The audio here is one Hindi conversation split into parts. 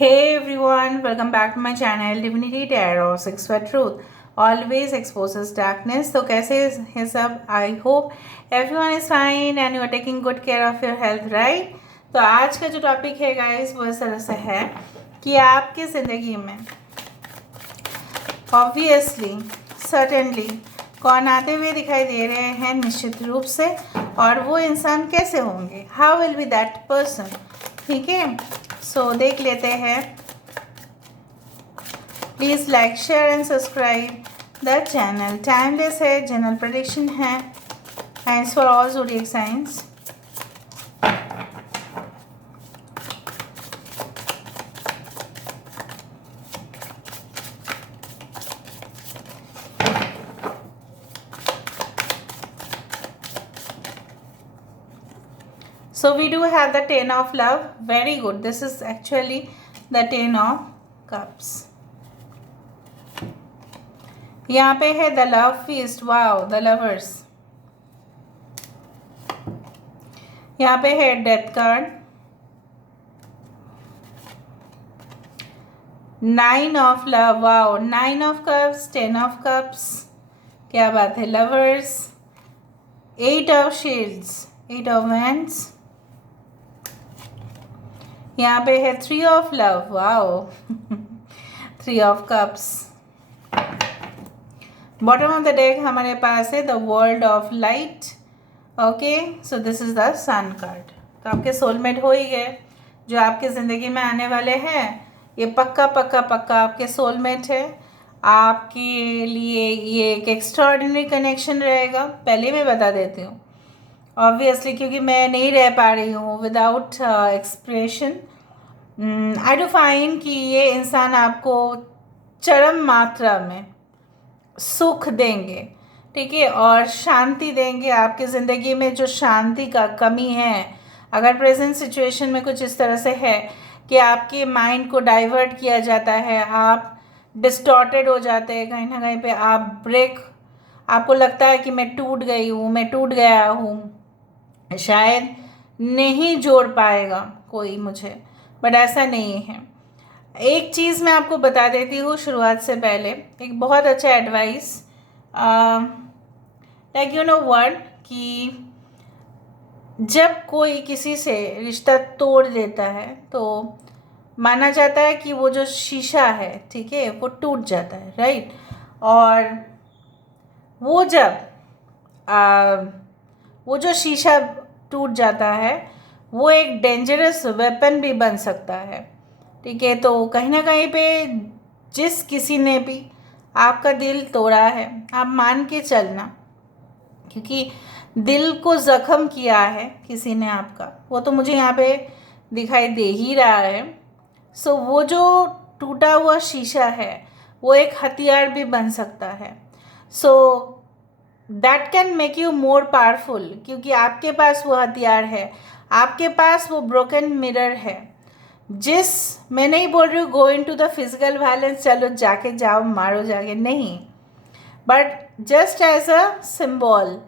Hey everyone, welcome back to my channel Divinity Tarot 6 for Truth always exposes darkness. तो कैसे है सब? I hope everyone is fine and you are taking good care of your health, right? तो आज का जो टॉपिक है गाइस वो इस तरह से है कि आपकी ज़िंदगी में ऑब्वियसली सर्टेनली कौन आते हुए दिखाई दे रहे हैं निश्चित रूप से, और वो इंसान कैसे होंगे, how will be that person, ठीक है? सो देख लेते हैं। Please like share and subscribe the channel. Timeless है, जनरल प्रेडिक्शन है, thanks for all zodiac science. So we do have the Ten of Love. Very good. This is actually the Ten of Cups. यहाँ पे है the love feast, wow, the lovers. यहाँ पे है death card, 9 of love, wow, 9 of cups, 10 of cups, क्या बात है, lovers, 8 of shields, 8 of wands. यहाँ पे है 3 of love, wow, 3 of cups. Bottom of the deck हमारे पास है the world of light. Okay, so this is the sun card. तो आपके सोलमेट हो ही गए, जो आपकी ज़िंदगी में आने वाले हैं। ये पक्का पक्का पक्का आपके सोलमेट है। आपके लिए ये एक एक्स्ट्राऑर्डिनरी कनेक्शन रहेगा, पहले मैं बता देती हूँ ऑब्वियसली, क्योंकि मैं नहीं रह पा रही हूँ without expression. I do find कि ये इंसान आपको चरम मात्रा में सुख देंगे, ठीक है, और शांति देंगे। आपकी ज़िंदगी में जो शांति का कमी है, अगर प्रेजेंट सिचुएशन में कुछ इस तरह से है कि आपके माइंड को डाइवर्ट किया जाता है, आप डिस्टॉर्टेड हो जाते हैं, कहीं ना कहीं पे आप आपको लगता है कि मैं टूट गई हूँ, मैं टूट गया हूँ, शायद नहीं जोड़ पाएगा कोई मुझे, बट ऐसा नहीं है। एक चीज़ मैं आपको बता देती हूँ शुरुआत से पहले, एक बहुत अच्छा advice, like you know what, कि जब कोई किसी से रिश्ता तोड़ देता है तो माना जाता है कि वो जो शीशा है, ठीक है, वो टूट जाता है, राइट? और वो जब वो जो शीशा टूट जाता है वो एक डेंजरस वेपन भी बन सकता है, ठीक है? तो कहीं ना कहीं पे जिस किसी ने भी आपका दिल तोड़ा है, आप मान के चलना, क्योंकि दिल को ज़ख्म किया है किसी ने आपका, वो तो मुझे यहाँ पे दिखाई दे ही रहा है। सो वो जो टूटा हुआ शीशा है वो एक हथियार भी बन सकता है। So that can make you more powerful, क्योंकि आपके पास वो हथियार है, आपके पास वो ब्रोकन मिरर है। मैं नहीं बोल रही हूँ go into the physical violence, चलो जाके जाओ मारो जाके, नहीं, but just as a symbol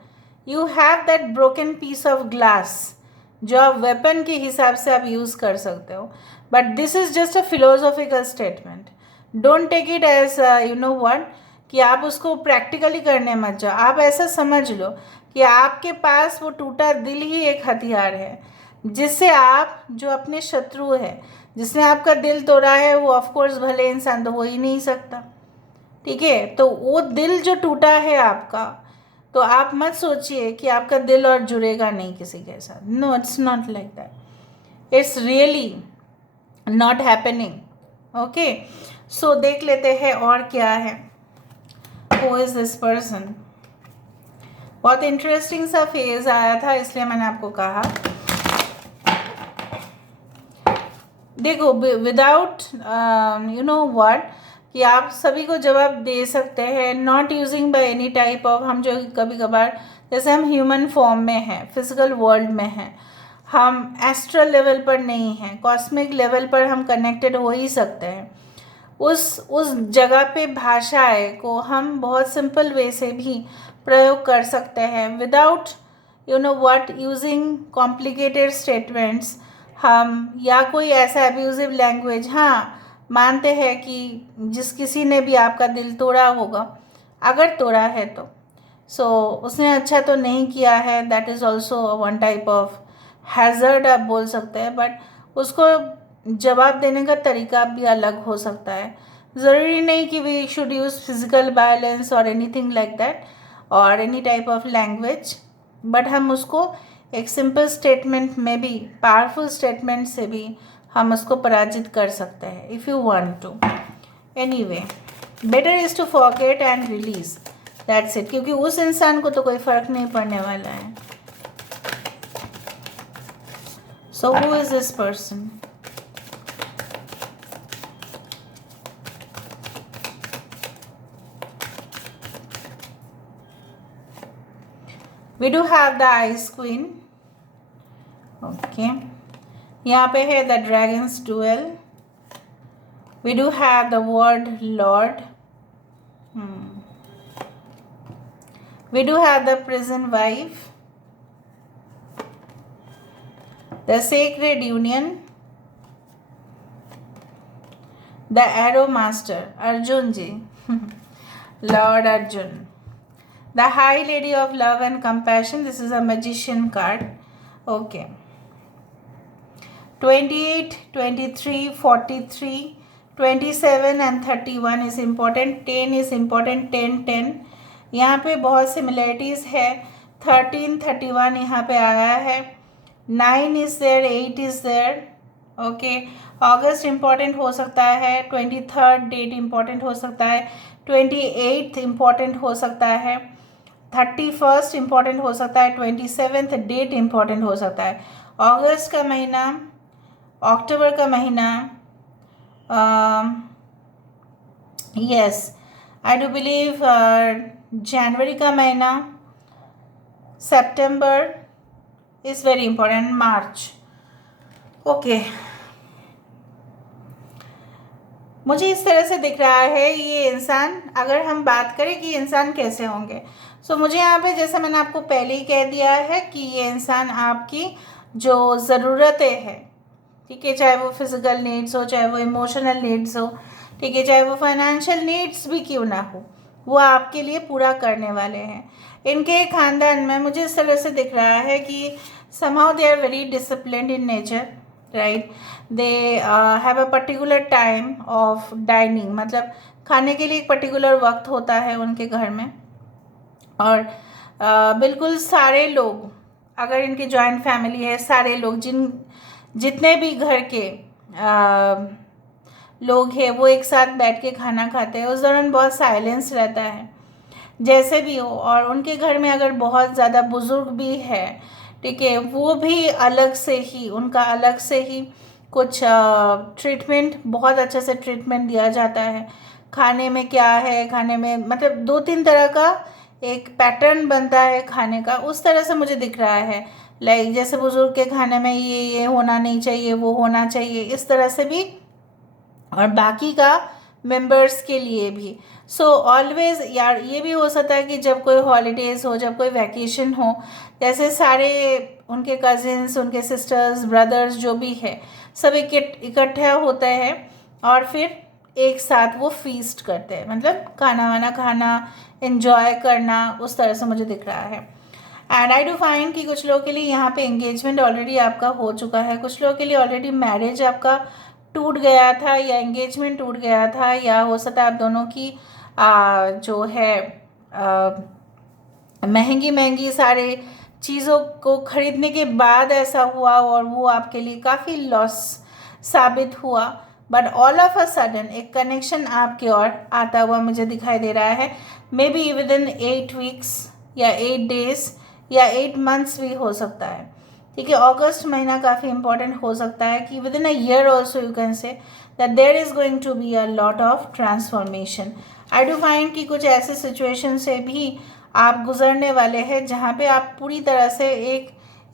you have that broken piece of glass जो आप वेपन के हिसाब से आप यूज़ कर सकते हो। But this is just a philosophical statement, don't take it as you know what, कि आप उसको प्रैक्टिकली करने मत जाओ। आप ऐसा समझ लो कि आपके पास वो टूटा दिल ही एक हथियार है, जिससे आप जो अपने शत्रु है, जिसने आपका दिल तोड़ा है, वो ऑफकोर्स भले इंसान तो हो ही नहीं सकता, ठीक है? तो वो दिल जो टूटा है आपका, तो आप मत सोचिए कि आपका दिल और जुड़ेगा नहीं किसी के साथ। No, it's not like that, it's really not happening. Okay, so देख लेते हैं और क्या है। Who is this person? बहुत इंटरेस्टिंग सा फेज आया था, इसलिए मैंने आपको कहा। देखो, विदाउट यू नो व्हाट, कि आप सभी को जवाब दे सकते हैं, not using by any type of, हम जो कभी कभार, जैसे हम ह्यूमन फॉर्म में हैं, फिजिकल वर्ल्ड में हैं, हम एस्ट्रल लेवल पर नहीं हैं, कॉस्मिक लेवल पर हम कनेक्टेड हो ही सकते हैं। उस जगह पे भाषाएं को हम बहुत सिंपल वे से भी प्रयोग कर सकते हैं, without you know what using complicated statements. हम या कोई ऐसा अब्यूज़िव लैंग्वेज, हाँ मानते हैं कि जिस किसी ने भी आपका दिल तोड़ा होगा, अगर तोड़ा है तो उसने अच्छा तो नहीं किया है, that is also one type of hazard आप बोल सकते हैं, बट उसको जवाब देने का तरीका भी अलग हो सकता है। ज़रूरी नहीं कि we should use physical violence और एनीथिंग लाइक दैट और any type of language, but हम उसको एक सिंपल स्टेटमेंट में भी, पावरफुल स्टेटमेंट से भी हम उसको पराजित कर सकते हैं, if you want to. Anyway, better is to forget and release, that's it, क्योंकि उस इंसान को तो कोई फ़र्क नहीं पड़ने वाला है। So who is this person? We do have the ice queen, okay. यहाँ पे है the dragons duel, we do have the word lord, we do have the prison wife, the sacred union, the arrow master Arjun ji lord Arjun, the high lady of love and compassion, this is a magician card, okay. 28, 23, 43, 27 and 31 is important, 10 is important, 10, 10 यहाँ पे बहुत सिमिलरिटीज़ है, 13, 31 यहाँ पे आया है, 9 is there, 8 is there, okay. अगस्त इम्पॉर्टेंट हो सकता है, 23rd डेट इम्पॉर्टेंट हो सकता है, 28th इम्पॉर्टेंट हो सकता है, 31st इम्पॉर्टेंट हो सकता है, 27th डेट इम्पॉर्टेंट हो सकता है। अगस्त का महीना, अक्टूबर का महीना, यस आई डू बिलीव जनवरी का महीना, September is very important, March, okay. मुझे इस तरह से दिख रहा है ये इंसान, अगर हम बात करें कि इंसान कैसे होंगे, मुझे यहाँ पे जैसा मैंने आपको पहले ही कह दिया है कि ये इंसान आपकी जो ज़रूरतें हैं, ठीक है, चाहे वो फिज़िकल नीड्स हो, चाहे वो इमोशनल नीड्स हो, ठीक है, चाहे वो फाइनेंशियल नीड्स भी क्यों ना हो, वो आपके लिए पूरा करने वाले हैं। इनके ख़ानदान में मुझे इस तरह से दिख रहा है कि somehow they are very disciplined in nature, right? They have a particular time of dining, मतलब खाने के लिए एक पर्टिकुलर वक्त होता है उनके घर में, और बिल्कुल सारे लोग, अगर इनकी जॉइंट फैमिली है, सारे लोग जितने भी घर के लोग हैं वो एक साथ बैठ के खाना खाते हैं। उस दौरान बहुत साइलेंस रहता है, जैसे भी हो, और उनके घर में अगर बहुत ज़्यादा बुज़ुर्ग भी है, ठीक है, वो भी अलग से ही, उनका अलग से ही कुछ ट्रीटमेंट, बहुत अच्छे से ट्रीटमेंट दिया जाता है। खाने में क्या है, खाने में मतलब 2-3 तरह का एक पैटर्न बनता है खाने का, उस तरह से मुझे दिख रहा है। लाइक जैसे बुज़ुर्ग के खाने में ये होना नहीं चाहिए, वो होना चाहिए, इस तरह से भी, और बाकी का मेंबर्स के लिए भी। ऑलवेज़ यार ये भी हो सकता है कि जब कोई हॉलीडेज़ हो, जब कोई वैकेशन हो, जैसे सारे उनके कज़िन्स, उनके सिस्टर्स, ब्रदर्स जो भी है, सब इकट्ठा होते हैं और फिर एक साथ वो फीस्ट करते हैं, मतलब खाना वाना खाना, एंजॉय करना, उस तरह से मुझे दिख रहा है। एंड आई डू फाइंड कि कुछ लोगों के लिए यहाँ पे एंगेजमेंट ऑलरेडी आपका हो चुका है, कुछ लोगों के लिए ऑलरेडी मैरिज आपका टूट गया था, या एंगेजमेंट टूट गया था, या हो सकता है आप दोनों की जो है महंगी महंगी सारे चीज़ों को ख़रीदने के बाद ऐसा हुआ और वो आपके लिए काफ़ी लॉस साबित हुआ। But all of a sudden एक कनेक्शन आपके ओर आता हुआ मुझे दिखाई दे रहा है, may be with in 8 weeks या 8 डेज़ या 8 मंथ्स भी हो सकता है, ठीक है। अगस्त महीना काफ़ी इंपॉर्टेंट हो सकता है कि within a year also you can say that there is going to be a lot of transformation. I do find कि कुछ ऐसे सिचुएशन से भी आप गुजरने वाले हैं जहाँ पे आप पूरी तरह से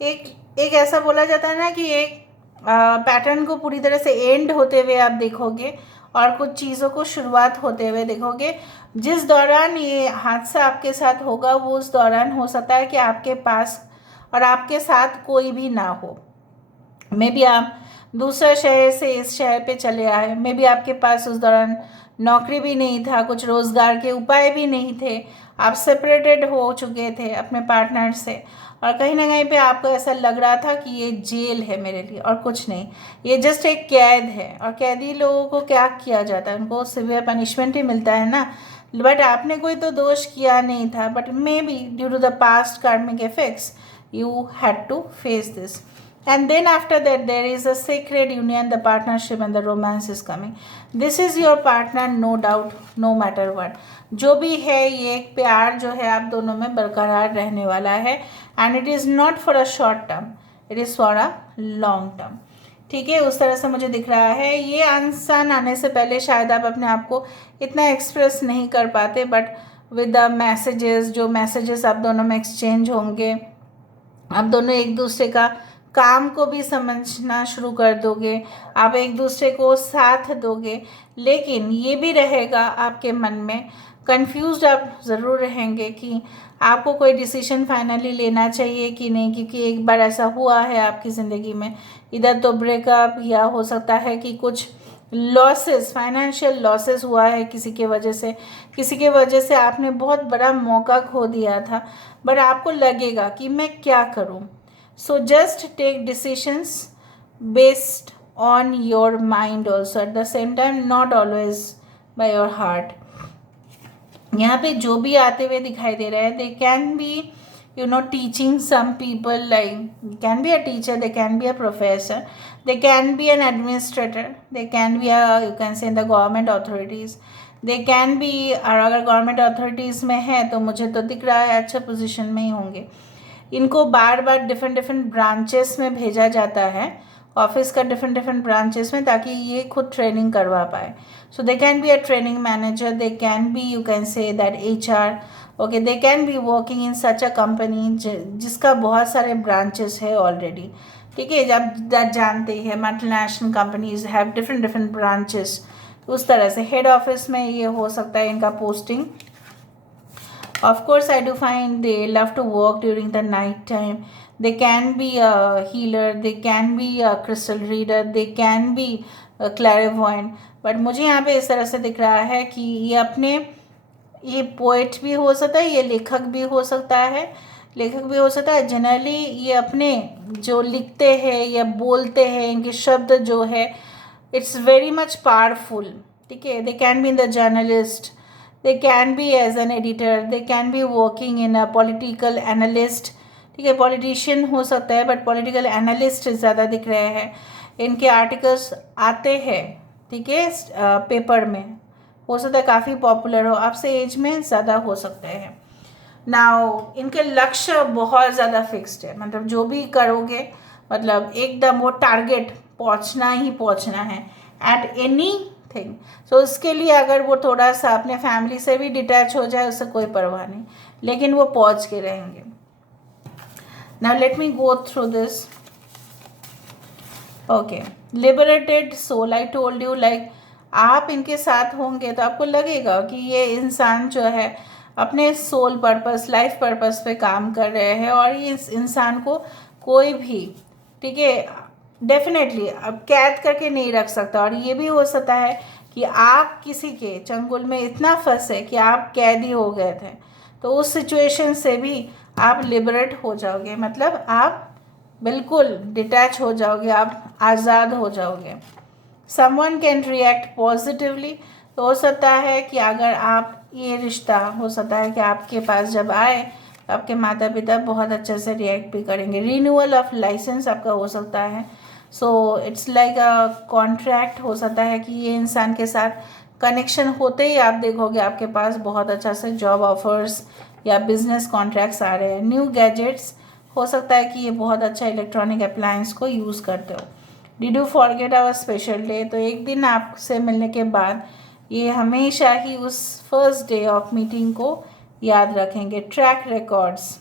एक ऐसा बोला जाता है ना कि एक पैटर्न को पूरी तरह से एंड होते हुए आप देखोगे और कुछ चीज़ों को शुरुआत होते हुए देखोगे। जिस दौरान ये हादसा आपके साथ होगा वो उस दौरान हो सकता है कि आपके पास और आपके साथ कोई भी ना हो, मे बी आप दूसरा शहर से इस शहर पे चले आए, मे बी आपके पास उस दौरान नौकरी भी नहीं था, कुछ रोज़गार के उपाय भी नहीं थे, आप सेपरेटेड हो चुके थे अपने पार्टनर से, और कहीं ना कहीं पे आपको ऐसा लग रहा था कि ये जेल है मेरे लिए और कुछ नहीं, ये जस्ट एक कैद है। और कैदी लोगों को क्या किया जाता है, उनको सिवियर पनिशमेंट ही मिलता है ना। बट आपने कोई तो दोष किया नहीं था, but maybe due to the past karmic effects you had to face this. And then after that there is a sacred union, the partnership and the romance is coming. This is your partner, no doubt, no matter what. जो भी है ये एक प्यार जो है आप दोनों में बरकरार रहने वाला है, and it is not for a short term, it is for a long term. ठीक है, उस तरह से मुझे दिख रहा है। ये इंसान आने से पहले शायद आप अपने आप को इतना एक्सप्रेस नहीं कर पाते, बट विद द मैसेजेस, जो मैसेजेस आप दोनों में एक्सचेंज होंगे, आप दोनों एक दूसरे का काम को भी समझना शुरू कर दोगे, आप एक दूसरे को साथ दोगे। लेकिन ये भी रहेगा आपके मन में, कंफ्यूज्ड आप ज़रूर रहेंगे कि आपको कोई डिसीजन फाइनली लेना चाहिए कि नहीं, क्योंकि एक बार ऐसा हुआ है आपकी ज़िंदगी में, इधर तो ब्रेकअप, या हो सकता है कि कुछ लॉसेस, फाइनेंशियल लॉसेस हुआ है किसी के वजह से, किसी के वजह से आपने बहुत बड़ा मौका खो दिया था, बट आपको लगेगा कि मैं क्या करूं। So just take decisions based on your mind also, at the same time not always by your heart. यहाँ पे जो भी आते हुए दिखाई दे रहे हैं, दे can B teaching some people, like can be a teacher, they can be a professor, they can be an administrator, they can be a, you can say, in the government authorities, they can be, और अगर गवर्नमेंट अथॉरिटीज़ में है तो मुझे तो दिख रहा है अच्छा पोजीशन में ही होंगे। इनको बार बार डिफरेंट डिफरेंट ब्रांचेस में भेजा जाता है, ऑफिस का डिफरेंट डिफरेंट ब्रांचेस में, ताकि ये खुद ट्रेनिंग करवा पाए। So they can be a training manager, they can be, you can say that HR, okay, they can be working in such a company जिसका बहुत सारे ब्रांचेस है ऑलरेडी। ठीक है, जब जानते हैं multinational companies have different different branches, उस तरह से हेड ऑफिस में ये हो सकता है इनका posting. Of course, I do find they love to work during the night time. They can be a healer, they can be a crystal reader, they can be a clairvoyant. But मुझे यहाँ पे इस तरह से दिख रहा है कि ये पोएट भी हो सकता है, ये लेखक भी हो सकता है, जनरली ये अपने जो लिखते हैं या बोलते हैं, इनके शब्द जो है, इट्स वेरी मच पावरफुल। ठीक है, दे can be in the journalist, they can be as an editor, they can be working in a political analyst। ठीक है, पॉलिटिशियन हो सकता है, बट पॉलिटिकल एनालिस्ट ज़्यादा दिख रहे हैं। इनके आर्टिकल्स आते हैं, ठीक है, पेपर में, हो सकता है काफ़ी पॉपुलर हो, आपसे एज में ज़्यादा हो सकते हैं। नाउ इनके लक्ष्य बहुत ज़्यादा फिक्स्ड है, मतलब जो भी करोगे, मतलब एकदम वो टारगेट पहुंचना ही पहुंचना है, एट एनी थिंग। सो उसके लिए अगर वो थोड़ा सा अपने फैमिली से भी डिटैच हो जाए, उससे कोई परवाह नहीं, लेकिन वो पहुंच के रहेंगे। Now let me go through this. Okay, liberated soul, I told you, like आप इनके साथ होंगे तो आपको लगेगा कि ये इंसान जो है अपने सोल पर्पस, लाइफ पर्पस पे काम कर रहे हैं, और ये इस इंसान को कोई भी, ठीक है, डेफिनेटली अब कैद करके नहीं रख सकता। और ये भी हो सकता है कि आप किसी के चंगुल में इतना फंसे कि आप कैदी हो गए थे, तो उस सिचुएशन से भी आप लिबरेट हो जाओगे, मतलब आप बिल्कुल डिटैच हो जाओगे, आप आज़ाद हो जाओगे। समवन कैन रिएक्ट पॉजिटिवली, तो हो सकता है कि अगर आप, ये रिश्ता हो सकता है कि आपके पास जब आए, आपके माता पिता बहुत अच्छे से रिएक्ट भी करेंगे। रिन्यूअल ऑफ लाइसेंस आपका हो सकता है, so it's like a contract हो सकता है कि ये इंसान के साथ कनेक्शन होते ही आप देखोगे आपके पास बहुत अच्छा से जॉब ऑफर्स या बिजनेस कॉन्ट्रैक्ट्स आ रहे हैं। न्यू गैजेट्स, हो सकता है कि ये बहुत अच्छा इलेक्ट्रॉनिक अप्लायंस को यूज़ करते हो। Did you forget our special day, तो एक दिन आपसे मिलने के बाद ये हमेशा ही उस फर्स्ट डे ऑफ मीटिंग को याद रखेंगे। ट्रैक रिकॉर्ड्स,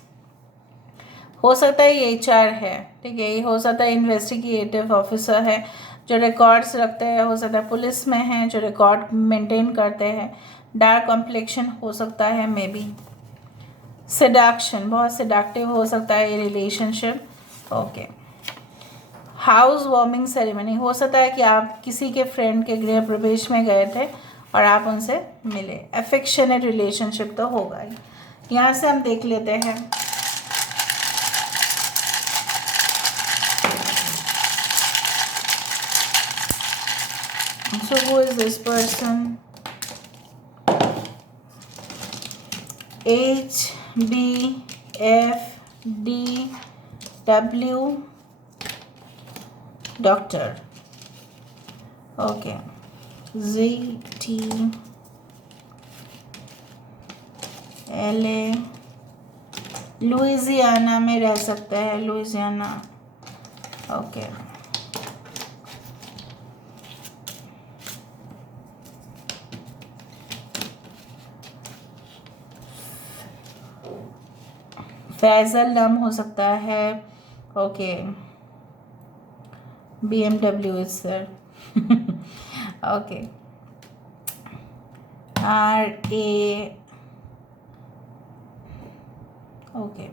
हो सकता है ये HR है, ठीक है, ये हो सकता है इन्वेस्टिगेटिव ऑफिसर है जो रिकॉर्ड्स रखते हैं, हो सकता है पुलिस में है जो रिकॉर्ड मेंटेन करते हैं। डार्क कॉम्प्लेक्शन हो सकता है, मे बी सेडक्शन, बहुत सेडक्टिव हो सकता है ये relationship. Okay, house warming ceremony, हो सकता है कि आप किसी के फ्रेंड के गृह प्रवेश में गए थे और आप उनसे मिले। अफेक्शनेट रिलेशनशिप तो होगा ही। यहाँ से हम देख लेते हैं so who is this person? H B F D W doctor. Okay. Z T L A, Louisiana में रह सकता है, लुइजियाना। ओके। फैजल नाम हो सकता है। Okay. BMW is sir. Okay. RA, okay.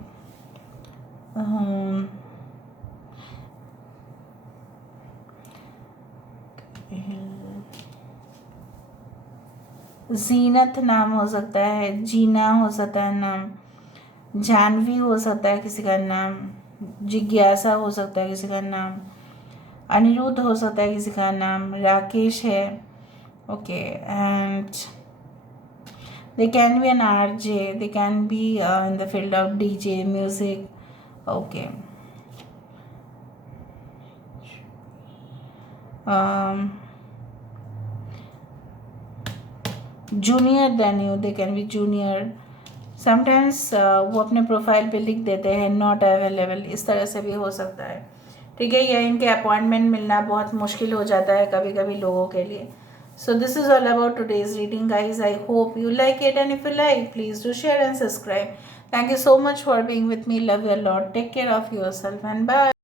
Zeenat नाम हो सकता है, जीना हो सकता है नाम, जानवी हो सकता है किसी का नाम, जिज्ञासा हो सकता है किसी का नाम, अनिरुद्ध हो सकता है किसी का नाम, राकेश है। Okay. And they can be an RJ, they can be in the field of DJ music. Okay. Junior than you, they can be junior. Sometimes वो अपने प्रोफाइल पे लिख देते हैं नॉट अवेलेबल, इस तरह से भी हो सकता है। ठीक है, या इनके अपॉइंटमेंट मिलना बहुत मुश्किल हो जाता है कभी कभी लोगों के लिए। So this is all about today's reading, guys. I hope you like it, and if you like, please do share and subscribe. Thank you so much for being with me. Love you a lot. Take care of yourself and bye.